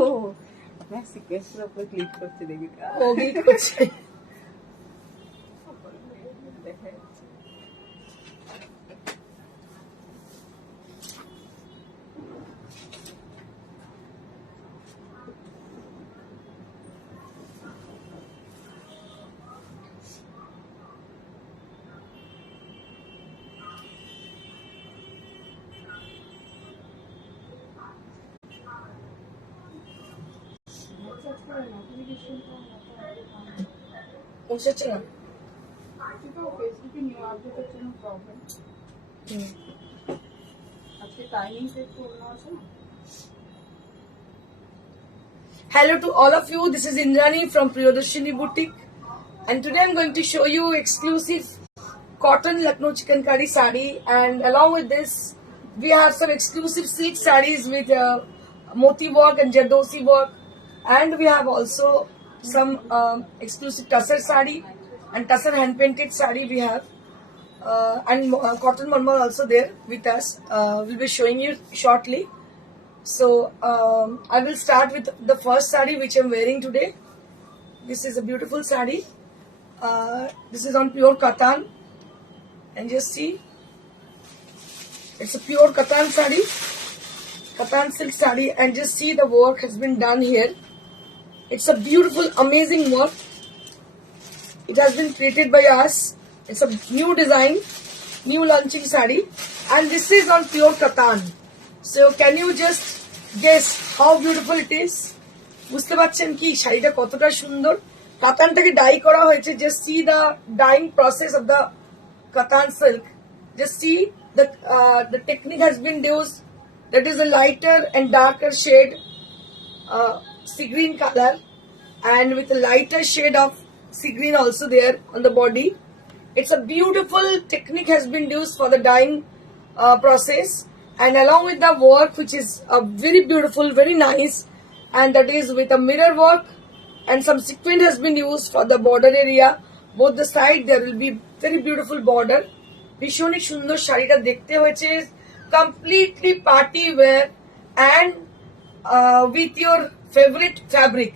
ও मैं সিকোয়েন্সের উপর ক্লিক করতে দেখি ও কি করছে? দেখা যাচ্ছে। পৌঁছেছে না? ফেসবুকে নিউ আপডেটের জন্য প্রবলেম। আজকে টাইমিংটা একটু অন্য আছে না। Hello to all of you. This is Indrani from Priyadarshini Boutique, and today I'm going to show you exclusive cotton Lucknow chikankari sari, and along with this, we have some exclusive silk sarees with moti work and jardosi work, and we have also some exclusive tussar sari and tussar hand painted sari we have, and cotton malmal also there with us. We'll be showing you shortly. So I will start with the first sari which I'm wearing today. This is a beautiful sari. This is on pure katan, and just see, it's a pure katan sari, katan silk sari, and just see the work has been done here. It's a beautiful, amazing work. It has been created by us. It's a new design, new launching sari, and this is on pure katan. So can you just guess how beautiful it is? বুঝতে পারছেন কি শাড়িটা কতটা সুন্দর? কাতানটাকে ডাই করা হয়েছে. Just see the dyeing process of the katan silk. Just see the technique has been used. That is a lighter and darker shade, sea green color, and with a lighter shade of sea green also there on the body. It's a beautiful technique has been used for the dyeing process, and along with the work which is very beautiful, very nice, and that is with a mirror work, and some sequin has been used for the border area. Both the side there will be very beautiful border. ভীষণই সুন্দর শাড়িটা দেখতে হয়েছে, completely party wear and with your favorite fabric.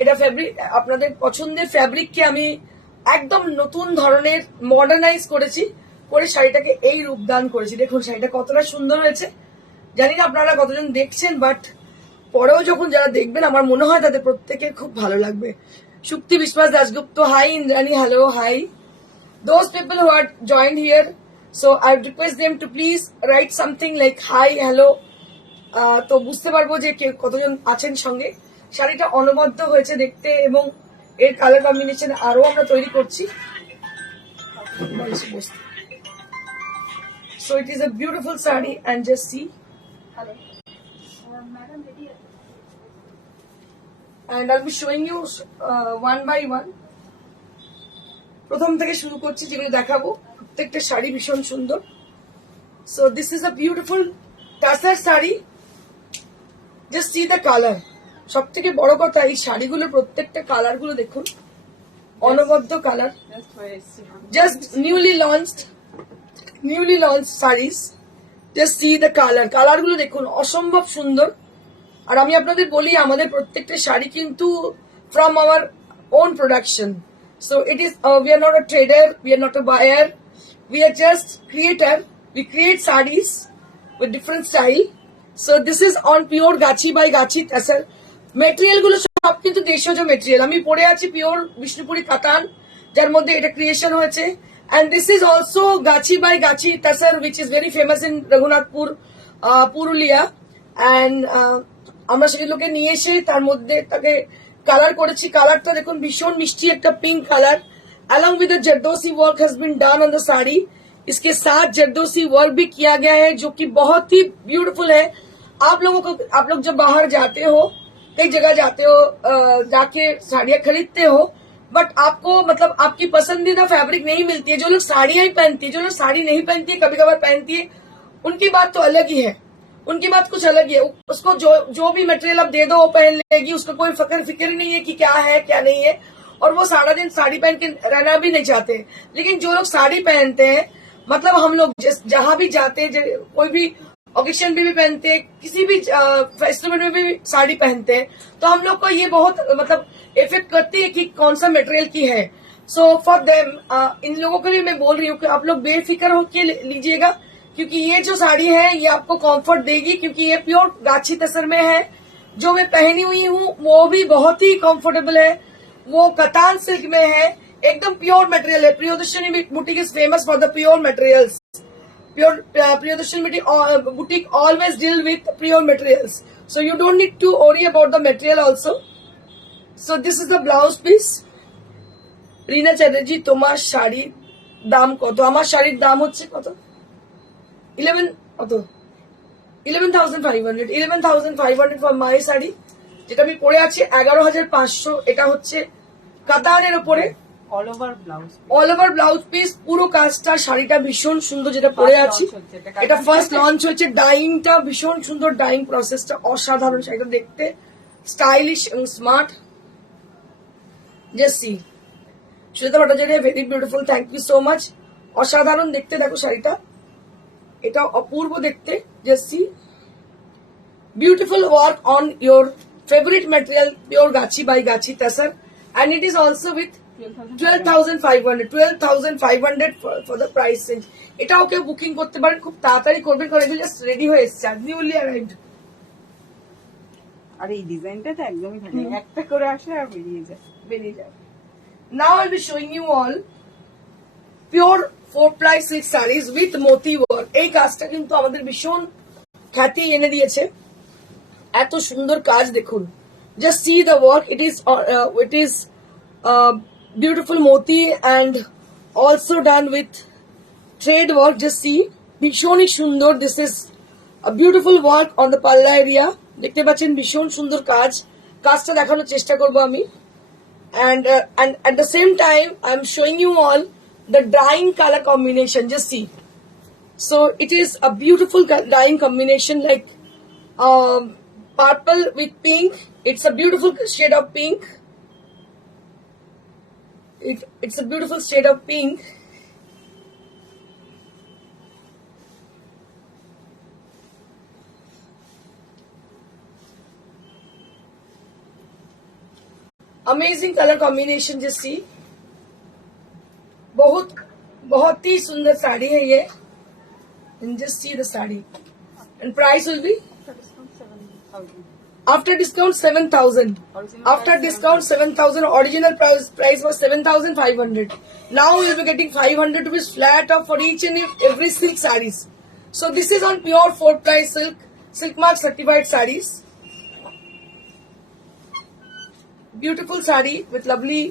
এটা ফ্যাব্রিক, আপনাদের পছন্দের ফ্যাব্রিককে আমি একদম নতুন ধরনের মডার্নাইজ করেছি, করে শাড়িটাকে এই রূপ দান করেছি. দেখুন শাড়িটা কতটা সুন্দর হয়েছে. জানি না আপনারা কতজন দেখছেন, বাট পরেও যখন যারা দেখবেন আমার মনে হয় তাদের প্রত্যেকের খুব ভালো লাগবে. Shukti Biswas Dasgupta, hi Indrani, hello, hi. Those people who are joined here, so I would request them to please write something like hi, hello. তো বুঝতে পারবো যে কতজন আছেন সঙ্গে. শাড়িটা অনবদ্য হয়েছে দেখতে, এবং এর কালার কম্বিনেশন আরো আমরা তৈরি করছি. So it is a beautiful saree, and just see. And I'll be showing you one by one. প্রথম থেকে শুরু করছি, যেগুলো দেখাবো প্রত্যেকটা শাড়ি ভীষণ সুন্দর. So this is a beautiful tussar saree. Just see the color. সব থেকে বড় কথা, এই শাড়িগুলো প্রত্যেকটা কালার গুলো দেখুন, অনবদ্য colour. Just newly launched sarees. Just see the colour গুলো দেখুন, অসম্ভব সুন্দর. আর আমি আপনাদের বলি, আমাদের প্রত্যেকটা শাড়ি কিন্তু from our own production. So it is we are not a trader, we are not a buyer, we are just creator. We create sarees with different style. So this is on pure Gachi by Gachi tussar. Material গুলো সব কিন্তু দেশজ মেটেরিয়াল. আমি পরে আছি পিওর বিষ্ণুপুরি কাতান, যার মধ্যে এটা ক্রিয়েশন হয়েছে. And this is also Gachi by Gachi tussar, which is very famous in Raghunathpur, Purulia. And আমরা সেগুলোকে নিয়ে এসে তার মধ্যে তাকে কালার করেছি. কালারটা দেখুন, ভীষণ মিষ্টি একটা pink colour. along with the jardosi work has been done on the sari. इसके साथ जरदोसी वर्क भी किया गया है, जो कि बहुत ही ब्यूटीफुल है. आप लोग जब बाहर जाते हो, कई जगह जाते हो, जाके साड़ियाँ खरीदते हो, बट आपको मतलब आपकी पसंदीदा फैब्रिक नहीं मिलती है. जो लोग साड़ियाँ ही पहनती है, जो लोग साड़ी नहीं पहनती है, कभी कभार पहनती है, उनकी बात तो अलग ही है. उनकी बात कुछ अलग ही है. उसको जो भी मटेरियल आप दे दो वो पहन लेगी, उसको कोई फिक्र नहीं है कि क्या है क्या नहीं है, और वो सारा दिन साड़ी पहन के रहना भी नहीं चाहते. लेकिन जो लोग साड़ी पहनते हैं, मतलब हम लोग जहां भी जाते हैं, कोई भी ओकेशन पे भी पहनते हैं, किसी भी फेस्टिवल में भी साड़ी पहनते हैं, तो हम लोग को ये बहुत मतलब इफेक्ट करती है कि कौन सा मटेरियल की है. सो फॉर देम, इन लोगों के लिए मैं बोल रही हूँ कि आप लोग बेफिक्र होके लीजिएगा, क्योंकि ये जो साड़ी है ये आपको कंफर्ट देगी, क्योंकि ये प्योर गाछी तसर में है. जो मैं पहनी हुई हूँ वो भी बहुत ही कंफर्टेबल है, वो कतान सिल्क में है, एकदम प्योर मटेरियल है. Priyadarshini boutique is famous for the pure materials. Priyadarshini boutique always deal with pure materials, so you don't need to worry about the material also. So this is the blouse piece. রিনা চ্যাটার্জি, তোমার শাড়ির দাম কত? আমার শাড়ির দাম হচ্ছে কত? 11,500. 11,500 ফর মাই শাড়ি, যেটা আমি পরে আছি 11,500. এটা হচ্ছে কাতানের উপরে অল ওভার ব্লাউজ পিস, পুরো কাজটা, শাড়িটা ভীষণ সুন্দর যেটা পরে আছি. এটা ফার্স্ট লঞ্চ হয়েছে. ডাইংটা ভীষণ সুন্দর, ডাইং প্রসেসটা অসাধারণ. শাড়িটা দেখতে স্টাইলিশ এবং smart. Just see, Shweta Bhattacharya, very beautiful, thank you so much. অসাধারণ দেখতে, দেখো শাড়িটা, এটা অপূর্ব দেখতে. Just see, beautiful work on your favourite material, pure গাছি বাই গাছি tussar, and it is also with 12,500 for the price range. এটাও কেউ বুকিং করতে পারেন, খুব তাড়াতাড়ি করবেন, কারণ এগুলো জাস্ট রেডি হয়ে এসছে, নিউলি অ্যারাইভড. আর এই ডিজাইনটা তো একদমই ভালো, একটা করে আসে আর বেরিয়ে যায়. Now I'll be showing you all pure 4-ply silk sarees with moti work. এই কাজটা কিন্তু আমাদের ভীষণ খ্যাতি এনে দিয়েছে. এত সুন্দর কাজ দেখুন, just see the work. It is beautiful moti and also done with thread work. Just see, ভীষণই সুন্দর. This is a beautiful work on the পাল্লা area. দেখতে পাচ্ছেন ভীষণ সুন্দর কাজ. কাজটা দেখানোর চেষ্টা করব আমি. And at the same time I'm showing you all the dyeing color combination. Just see, so it is a beautiful dyeing combination, like purple with pink. It's a beautiful shade of pink. It's a beautiful shade of pink. Amazing colour combination. Just see, बहुत ही सुंदर साड़ी है ये. Just see the sari. And price will be after discount 7,000. After discount 7,000. Original price was 7,500. Now you'll be getting 500 rupees flat off for each and every silk sarees. So this is on pure 4-ply silk mark certified sarees. Beautiful saree with lovely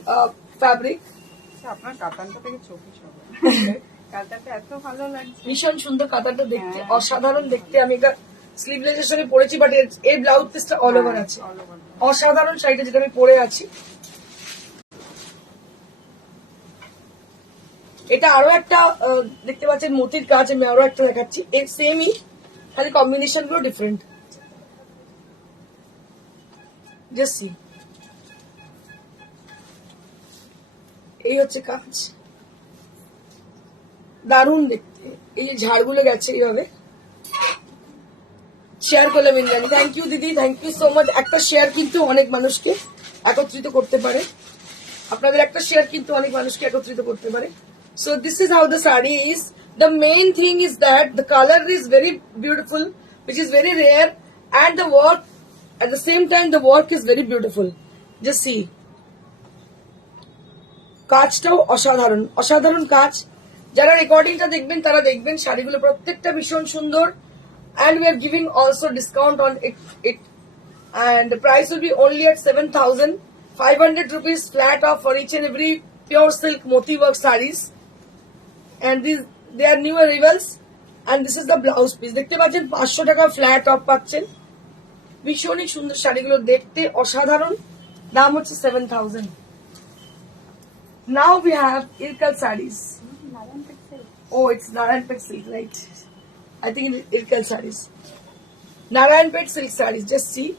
fabric. আপনার কাতানটা থেকে চোখে সবে কাতানটা এত ভালো লাগছে, ভীষণ সুন্দর কাতানটা দেখতে, অসাধারণ দেখতে. আমি এটা স্লিভলেসের সঙ্গে পরেছি, বাট এই ব্লাউজ পিসটা অল ওভার আছে. অসাধারণ শাড়িটা যেটা আমি পরে আছি. এটা আরো একটা দেখতে পাচ্ছেন মতির কাজ. আমি আরো একটা দেখাচ্ছি, এর সেমই, খালি কম্বিনেশন গুলো ডিফারেন্ট. জাস্ট সি, এই হচ্ছে কাজ, দারুণ দেখতে. এই যে ঝাড়গুলো গেছে এইভাবে. শেয়ার করলাম ইন্দ্রাণী, থ্যাংক ইউ দিদি, থ্যাংক ইউ সো মাচ. একটা শেয়ার কিন্তু অনেক মানুষকে একত্রিত করতে পারে. আপনাদের একটা শেয়ার কিন্তু অনেক মানুষকে একত্রিত করতে পারে. So this is how the sari is. The main thing is that the colour is very beautiful, which is very rare, and the work at the same time the work is very beautiful. Just see, কাজটাও অসাধারণ, অসাধারণ কাজ. যারা রেকর্ডিংটা দেখবেন তারা দেখবেন শাড়িগুলো প্রত্যেকটা ভীষণ সুন্দর. And we are giving also discount on it, and the price will be only at 7,500 rupees flat off for each and every pure silk moti work sarees. And they are new arrivals, and this is the blouse piece. দেখতে পাচ্ছেন 500 টাকা flat of পাচ্ছেন. ভীষণই সুন্দর শাড়িগুলো দেখতে, অসাধারণ. দাম হচ্ছে 7,000. Now we have Irkal sarees. Oh, it's Narayanpet silk, right? I think Irkal sarees. Narayanpet silk sarees. Just see.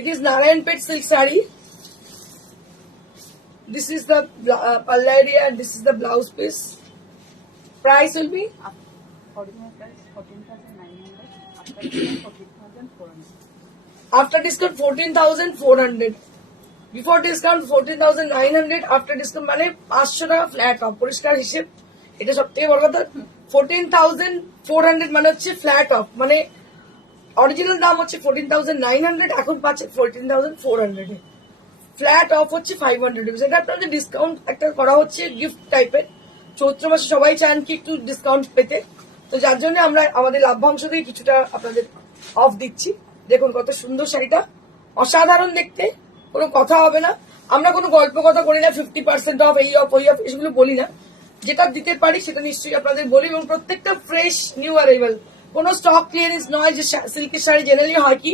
It is Narayanpet silk saree. This is the palla area and this is the blouse piece. Price will be Original price 14,900. After discount 14,400. after discount 14,400. Before discount 14,900. After discount মানে 500 টাকা flat of. পরিষ্কার হিসেব, এটা সবথেকে বড় কথা। 14,400 মানে হচ্ছে ফ্ল্যাট অফ, মানে অরিজিনাল দাম হচ্ছে 14,900, এখন পাচ্ছে 14,400 এ। ফ্ল্যাট অফ হচ্ছে 500 রুপিস। এটা আপনাদের ডিসকাউন্ট একটা করা হচ্ছে গিফট টাইপের। চৈত্র মাসে সবাই চান কি একটু ডিসকাউন্ট পেতে, তো যার জন্য আমরা আমাদের লাভ্যাংশ থেকে কিছুটা আপনাদের অফ দিচ্ছি। দেখুন কত সুন্দর শাড়িটা, অসাধারণ দেখতে, কোনো কথা হবে না। আমরা কোনো গল্প কথা করি না, 50% অফ, এই অফ, ওই অফ, এগুলো বলি না। যেটা দিতে পারি সেটা নিশ্চয়ই আপনাদের বলি, এবং প্রত্যেকটা ফ্রেশ নিউ অ্যারাইভাল, কোনো স্টক ক্লিয়ারেন্স নয়। যে সিল্কের শাড়ি জেনারেলি হয় কি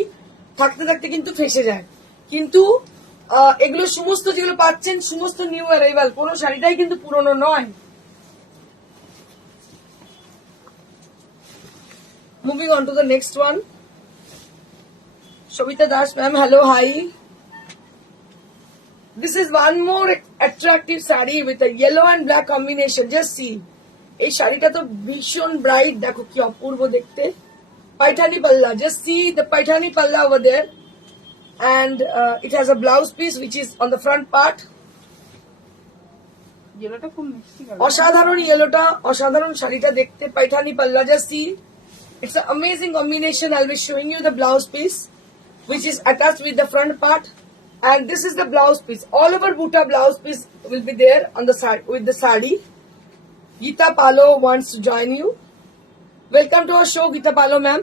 থাকতে থাকতে কিন্তু ফেসে যায়, কিন্তু এগুলো সমস্ত যেগুলো পাচ্ছেন সমস্ত নিউ অ্যারাইভাল, কোনো শাড়িটাই কিন্তু পুরনো নয়। Moving on to the next one. Shobita Das ma'am, hello, hi. This is one more attractive saree with a yellow and black combination. Just see. এই শাড়িটা তো ভীষণ ব্রাইট, দেখো কি অপূর্ব দেখতে। পাইঠানি পাল্লা, just see the paithani palla over there. And it has a blouse piece which is on the front part. ইয়েলোটা খুব মিষ্টি কালার। অসাধারণ ইয়েলোটা, অসাধারণ শাড়িটা দেখতে। পাইঠানি পাল্লা, just see. It's an amazing combination. I'll be showing you the blouse piece, which is attached with the front part, and this is the blouse piece. All over buta blouse piece will be there on the side with the sari. Geeta Palo wants to join you. Welcome to our show, Geeta Palo, ma'am.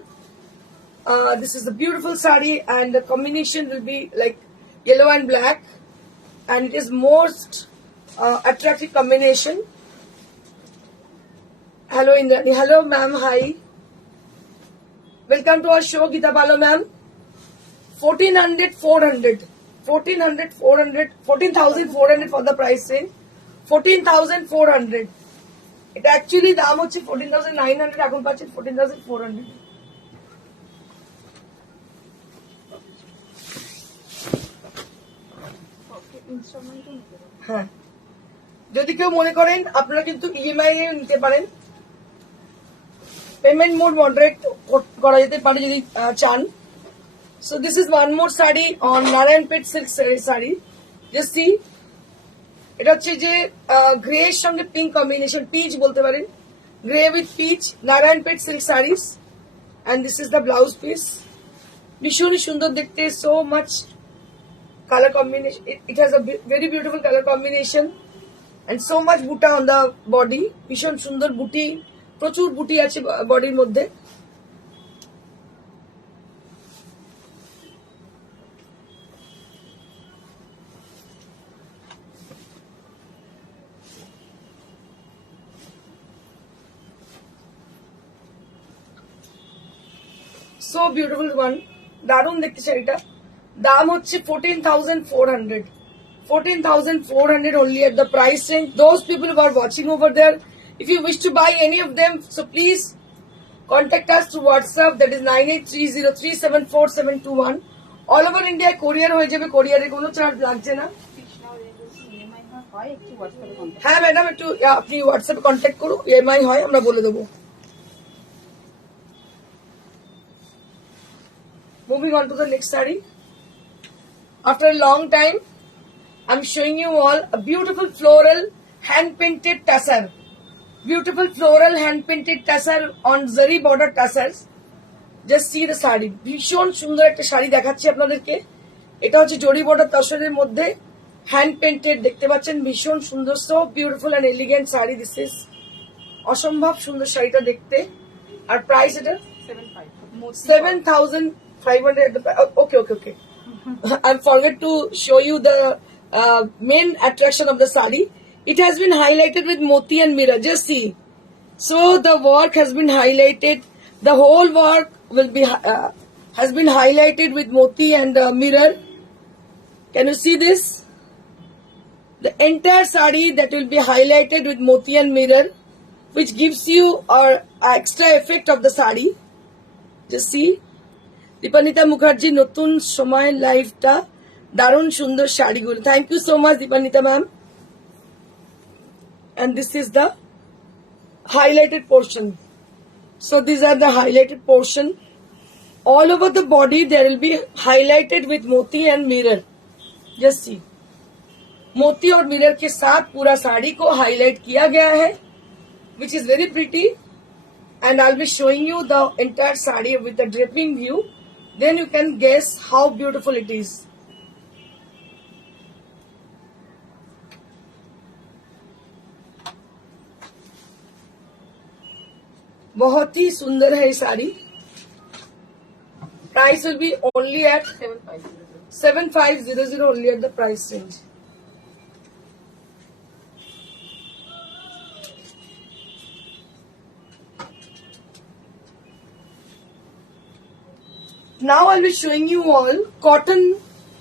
This is a beautiful sari, and the combination will be like yellow and black, and it is most attractive combination. Hello, Indrani. Hello, ma'am. Hi. Welcome to our show, Geeta Palo, ma'am. 1400, 400. 1400, 400, 14,400 for the price range. 14,400. এটা অ্যাকচুয়ালি দাম হচ্ছে 14,900, এখন পাচ্ছেন 14,400। ইনস্টলমেন্টও নিতে পারবেন। হ্যাঁ, যদি কেউ মনে করেন আপনারা কিন্তু ইএমআই এ নিতে পারেন, পেমেন্ট মোড মডারেট করা যেতে পারে যদি চান। So this is one more sari on Narayanpet silk sari. Just see, এটা হচ্ছে যে গ্রে এর সঙ্গে পিঙ্ক কম্বিনেশন, পিচ বলতে পারেন, grey with peach, Narayanpet silk saris. And this is the blouse piece. ভীষণই সুন্দর দেখতে, so much color combination. It has a very beautiful color combination and so much buta on the body. ভীষণ সুন্দর বুটি, প্রচুর বুটি আছে বডির মধ্যে। So beautiful one, দারুণ দেখতে শাড়িটা। দাম হচ্ছে 14,400. 14,400 only at the price range. Those people who are watching over there, if you wish to buy any of them, so please contact us through WhatsApp, that is 9830374721. All over India courier হয়ে যাবে, কোরিয়ারে কোনো চার্জ লাগছে না। ইএমআই হয়, একটু হোয়াটসঅ্যাপে কন্ট্যাক্ট। হ্যাঁ ম্যাডাম, একটু আপনি হোয়াটসঅ্যাপে কন্ট্যাক্ট করুন, ইএমআই হয় আমরা বলে দেবো। Moving on to the next saree. After a long time, I'm showing you all a beautiful floral hand-painted tassel. Beautiful floral hand-painted tassel on zari border tassels. Just see the saree. ভীষণ সুন্দর একটা শাড়ি দেখাচ্ছি আপনাদেরকে। এটা হচ্ছে জরি বর্ডার তাসরের মধ্যে হ্যান্ড পেন্টেড, দেখতে পাচ্ছেন ভীষণ সুন্দর। So beautiful and elegant sari. This is অসম্ভব সুন্দর শাড়িটা দেখতে। আর প্রাইস এটা 7,500. Okay. I forgot to show you the main attraction of the sari. It has been highlighted with moti and mirror. Just see. So the work has been highlighted. The whole work will be has been highlighted with moti and mirror. Can you see this? The entire sari that will be highlighted with moti and mirror, which gives you an extra effect of the sari. Just see. Dipanita মুখার্জি নতুন সময় লাইভটা দারুণ সুন্দর শাড়িগুলো। Thank you so much Dipanita ma'am. and this is the highlighted portion. So these are the highlighted portion. All over the body there will be highlighted with moti and mirror. Just see. मोती और मिरर के साथ पूरा साड़ी को हाईलाइट किया गया है, which is very pretty. And I'll be showing you the entire sari with the draping view. Then you can guess how beautiful it is. बहुत ही सुंदर है ये sari. Price will be only at 7500 only at the price range. Now I'll be showing you all cotton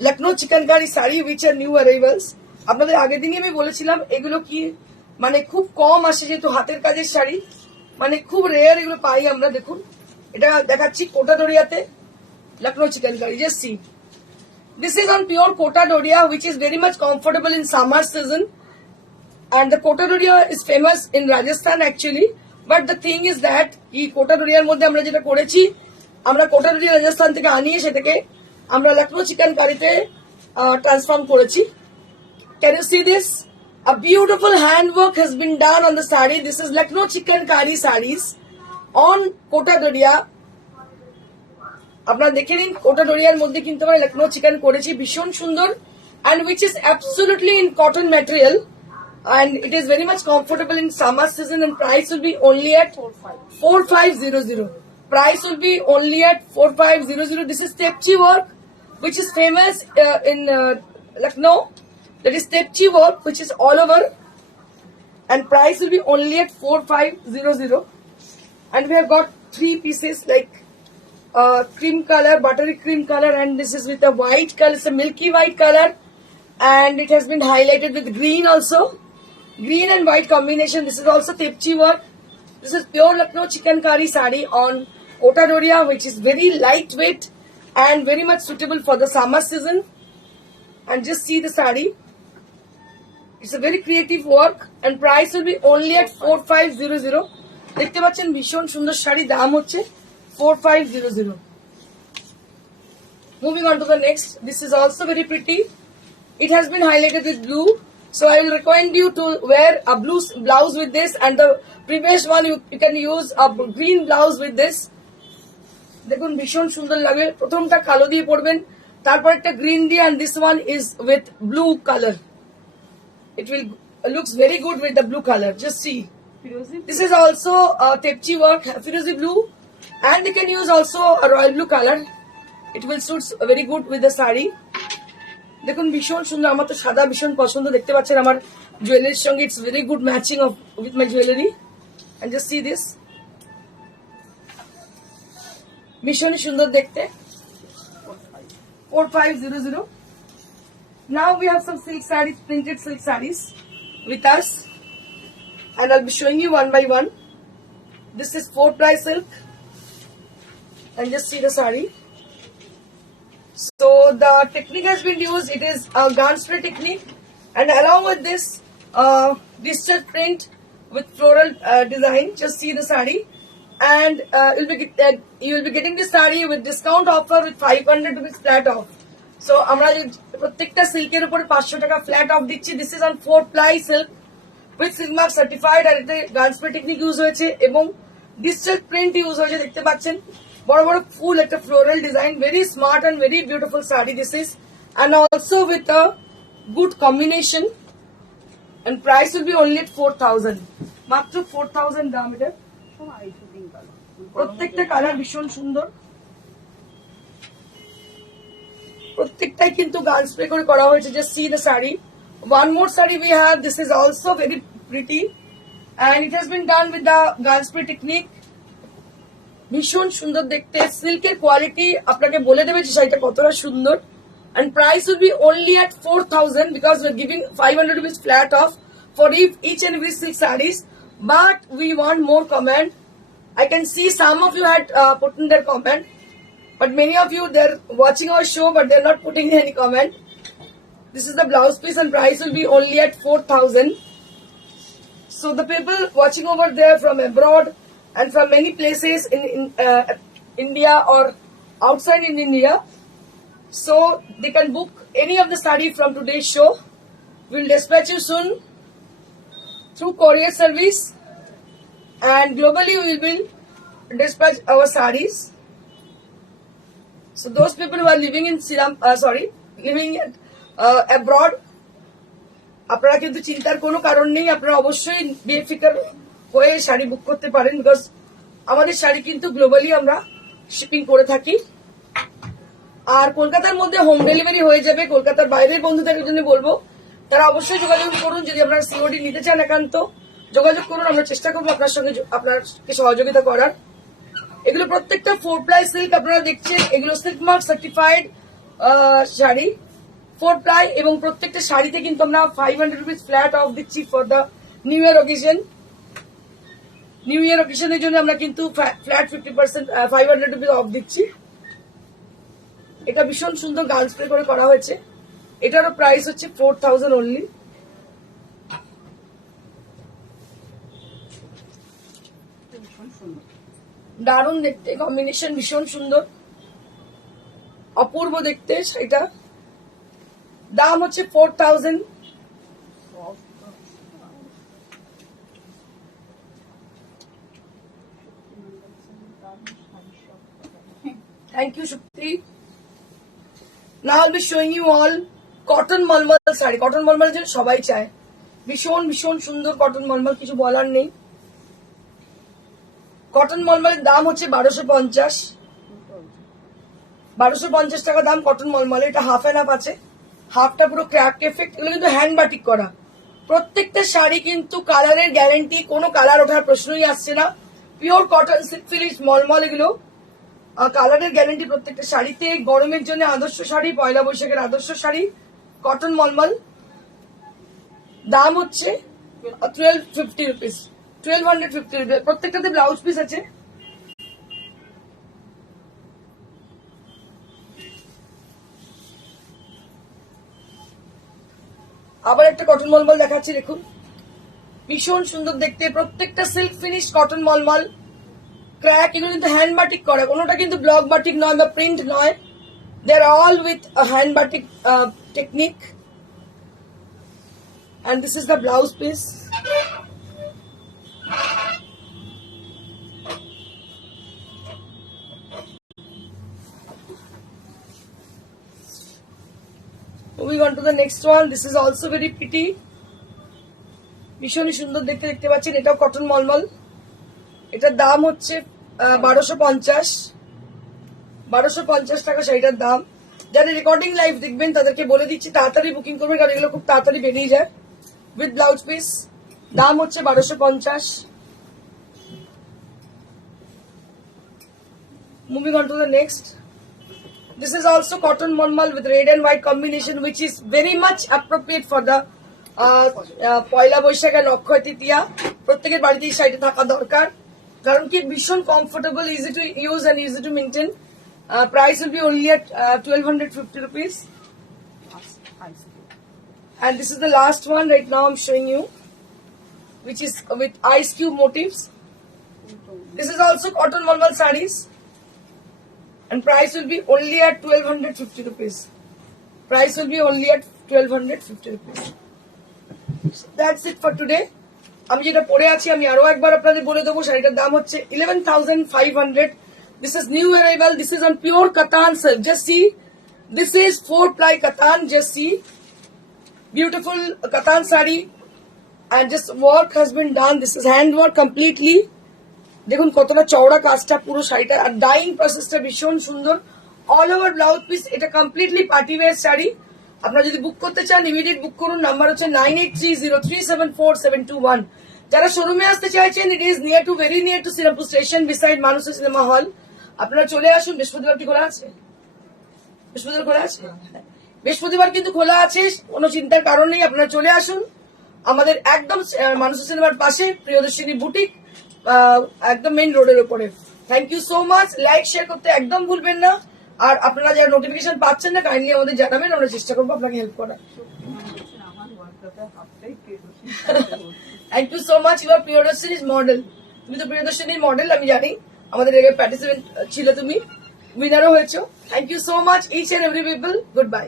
Lucknow চিকেনকারি sari which are new arrivals. আপনাদের আগের দিনই আমি বলেছিলাম এগুলো কি মানে খুব কম আসে, যেহেতু হাতের কাজের শাড়ি মানে খুব রেয়ার এগুলো পাই আমরা. দেখুন এটা দেখাচ্ছি কোটা ডোরিয়াতে Lucknow চিকেনকারি. Just see. This is on pure kota doria which is very much comfortable in summer season, and the kota doria is famous in Rajasthan actually. But the thing is that এই কোটা ডোরিয়ার মধ্যে আমরা যেটা করেছি, আমরা কোটা ডোরিয়া রাজস্থান থেকে আনিয়ে সেটাকে আমরা লখনৌ চিকেনকারিতে ট্রান্সফর্ম করেছি. Can you see this? A beautiful handwork has been done on the sari. This is Lucknow চিকেনকারি sarees on kota doria. আপনারা দেখে নিন কোটা ডোরিয়ার মধ্যে কিন্তু আমরা লখনৌ চিকেন করেছি, ভীষণ সুন্দর, and which is absolutely in cotton material, and it is very much comfortable in summer season, and price will be only at 4500. Price will be only at 4500. This is Tepchi work which is famous in Lucknow. That is Tepchi work which is all over, and price will be only at 4500. And we have got 3 pieces like cream color, buttery cream color, and this is with a white color. It's a milky white color, and it has been highlighted with green also. Green and white combination. This is also Tepchi work. This is pure Lucknow chicankari sari on kota doria, which is very lightweight and very much suitable for the summer season. And just see the sari. It's a very creative work, and price will be only at 4500. দেখতে পাচ্ছেন ভীষণ সুন্দর শাড়ি, দাম হচ্ছে 4500. Moving on to the next. This is also very pretty. It has been highlighted with blue. So I will recommend you to wear a blue blouse with this, and the previous one you can use a green blouse with this. দেখুন ভীষণ সুন্দর লাগে. প্রথমটা কালো দিয়ে পরবেন, তারপর একটা গ্রিন দিয়ে, and this one is with blue color. It will looks very good with the blue color. Just see. This is also Tepchi work, Firozi blue, and you can use also a royal blue color. It will suit very good with the sari. দেখুন ভীষণ সুন্দর. আমার তো সাদা ভীষণ পছন্দ, দেখতে পাচ্ছেন আমার জুয়েলারির সঙ্গে it's very good matching of with my jewellery. And just see this, ভীষণই সুন্দর দেখতে. 4500. Now we have some silk sarees, printed silk sarees with us, and I'll be showing you one by one. This is 4-ply silk, and just see the saree. So the technique has been used. It is a gun spray technique, and along with this digital print with floral design. Just see the saree, and you will be getting this saree with discount offer with 500 rupees flat off. So আমরা প্রত্যেকটা সিল্কের উপরে 500 টাকা flat off দিচ্ছি. This is on 4-ply silk with silk mark certified, আর এতে গান spray technique use হয়েছে এবং ডিজিটাল প্রিন্ট ইউজ হয়েছে. দেখতে পাচ্ছেন বড় বড় ফুল, একটা floral design, very smart and very beautiful sari this is, and also with a good combination, and price will be only at 4000. মাত্র 4000 দাম এটা. প্রত্যেকটা কালার ভীষণ সুন্দর, প্রত্যেকটাই কিন্তু গান স্প্রে করে করা হয়েছে. Just see the sari. One more saree we have. This is also very pretty, and it has been done with the gun spray technique. ভীষণ সুন্দর দেখতে. সিল্কের কোয়ালিটি আপনাকে বলে দেবে যে শাড়িটা কতটা সুন্দর, and price will be only at 4000 because we are giving 500 rupees flat off for each and every silk sarees. But we want more comment. I can see some of you had put in their comment, but many of you they're watching our show but they're not putting any comment. This is the blouse piece, and price will be only at 4000. So the people watching over there from abroad and from many places in India or outside in India, so they can book any of the sari from today's show. We'll dispatch you soon through courier service, and globally we will dispatch our saris. So those people who are living in living abroad, আপনারা কিন্তু চিন্তার কোনো কারণ নেই, আপনারা অবশ্যই বেফিকার হয়ে শাড়ি বুক করতে পারেন, বিকজ আমাদের শাড়ি কিন্তু গ্লোবালি আমরা শিপিং করে থাকি। আর কলকাতার মধ্যে হোম ডেলিভারি হয়ে যাবে। কলকাতার বাইরের বন্ধুদের জন্য বলবো তারা অবশ্যই যোগাযোগ করুন। যদি আপনারা সিওডি নিতে চান একান্ত যোগাযোগ করুন, আমরা চেষ্টা করবো আপনার সঙ্গে আপনাকে সহযোগিতা করার। এগুলো প্রত্যেকটা 4-ply সিল্ক আপনারা দেখছেন, এগুলো সিল্ক মার্ক সার্টিফাইড শাড়ি 4-ply, এবং প্রত্যেকটা শাড়িতে কিন্তু আমরা 500 রুপিস ফ্ল্যাট অফ দিচ্ছি for the new year occasion. New year অকেশনের জন্য আমরা কিন্তু ফ্ল্যাট 50% 500 রুপিস অফ দিচ্ছি। এটা ভীষণ সুন্দর গান স্প্রে করে করা হয়েছে। এটারও প্রাইস হচ্ছে 4000 অনলি। দারুণ দেখতে, কম্বিনেশন ভীষণ সুন্দর, অপূর্ব দেখতে। সেটা দাম হচ্ছে 4000। Thank you, Shukti. Now I'll be showing you all cotton malmal sari. কটন মলমল যে সবাই চায়, ভীষণ ভীষণ সুন্দর কটন মলমল, কিছু বলার নেই। কটন মলমলের দাম হচ্ছে 1250 টাকা দাম কটন মলমলে। এটা হাফ অ্যান্ড হাফ আছে, হাফটা পুরো ক্র্যাক এফেক্ট। এগুলো কিন্তু হ্যান্ড বাটিক করা। প্রত্যেকটা শাড়ি কিন্তু কালারের গ্যারেন্টি, কোনো কালার ওঠার প্রশ্নই আসছে না। পিওর কটন সিল্ক ফিনিশ মলমল, এগুলো কালারের গ্যারেন্টি প্রত্যেকটা শাড়িতে। গরমের জন্য আদর্শ শাড়ি, পয়লা বৈশাখের আদর্শ শাড়ি কটন মলমল। দাম হচ্ছে 1250 রুপিস, 1250 রুপিস। প্রত্যেকটাতে ব্লাউজ পিস আছে। আবার একটা কটন মলমল দেখাচ্ছি, দেখুন ভীষণ সুন্দর দেখতে। প্রত্যেকটা সিল্ক ফিনিশ কটন মলমল, ক্র্যাক। এগুলো কিন্তু হ্যান্ড বাটিক করা, কোনোটা কিন্তু ব্লক বাটিক নয় বা প্রিন্ট নয়। They are all with hand batik technique. And this is the blouse piece. Moving on to the next one. This is also very pretty. ভীষণই সুন্দর দেখতে পাচ্ছেন। এটাও কটন মলমল। এটার দাম হচ্ছে 1250 টাকা শাড়িটার দাম। যারা রেকর্ডিং লাইভ দেখবেন তাদেরকে বলে দিচ্ছি তাড়াতাড়ি বুকিং করবেন, কারণ এগুলো খুব তাড়াতাড়ি বেরিয়ে যায়। উইথ ব্লাউজ পিস দাম হচ্ছে 1250। Moving on to the next. This is also cotton malmal with red and white combination, which is very much appropriate for the পয়লা বৈশাখ আর অক্ষয় তৃতীয়া। প্রত্যেকের বাড়িতে এই শাড়িটা থাকা দরকার, কারণ কি ভীষণ comfortable, easy to use and easy to maintain. Price will be only at 1250 rupees. And this is the last one right now I'm showing you, which is with ice cube motifs. This is also cotton malmal sarees, and price will be only at 1250 rupees. Price will be only at 1250 rupees. So that's it for today. আমি যেটা পরে আছি আমি আরো একবার আপনাদের বলে দেবো। শাড়িটার দাম হচ্ছে 11,500. This is new arrival. This is on pure Katan silk. Just see, this is 4-ply Katan. Just see, beautiful Katan sari, and just work has been done. This is hand work completely. দেখুন কতটা চওড়া কাজটা পুরো শাড়িটা, আর ডাইং প্রসেসটা ভীষণ সুন্দর। All over blouse piece. এটা কমপ্লিটলি পার্টি ওয়্যার শাড়ি। আপনারা যদি বুক করতে চান ইমিডিয়েট বুক করুন। নাম্বার হচ্ছে 9830374721। যারা শোরুমে আসতে চাইছেন, it is near to very near to Serampore station, beside মানুষের সিনেমা হল। আপনারা চলে আসুন। বৃহস্পতিবার কি খোলা আছে? বৃহস্পতিবার খোলা আছে? বৃহস্পতিবার কিন্তু খোলা আছে, কোনো চিন্তার কারণ নেই। আপনারা চলে আসুন আমাদের একদম মানুষের সিনেমার পাশে, প্রিয়দর্শিনী বুটিক, একদম মেইন রোডের উপরে। Thank you so much. Like share করতে একদম ভুলবেন না। আর আপনারা যারা নোটিফিকেশন পাচ্ছেন না, কাইন্ডলি আমাদের জানাবেন, আমরা চেষ্টা করবো আপনাকে হেল্প করার। Thank you so much. You are প্রিয়দর্শিনীর মডেল। তুমি তো প্রিয়দর্শিনীর মডেল, আমি জানি। আমাদের জায়গায় পার্টিসিপেন্ট ছিল তুমি, উইনারও হয়েছো। Thank you so much each and every people. Good bye.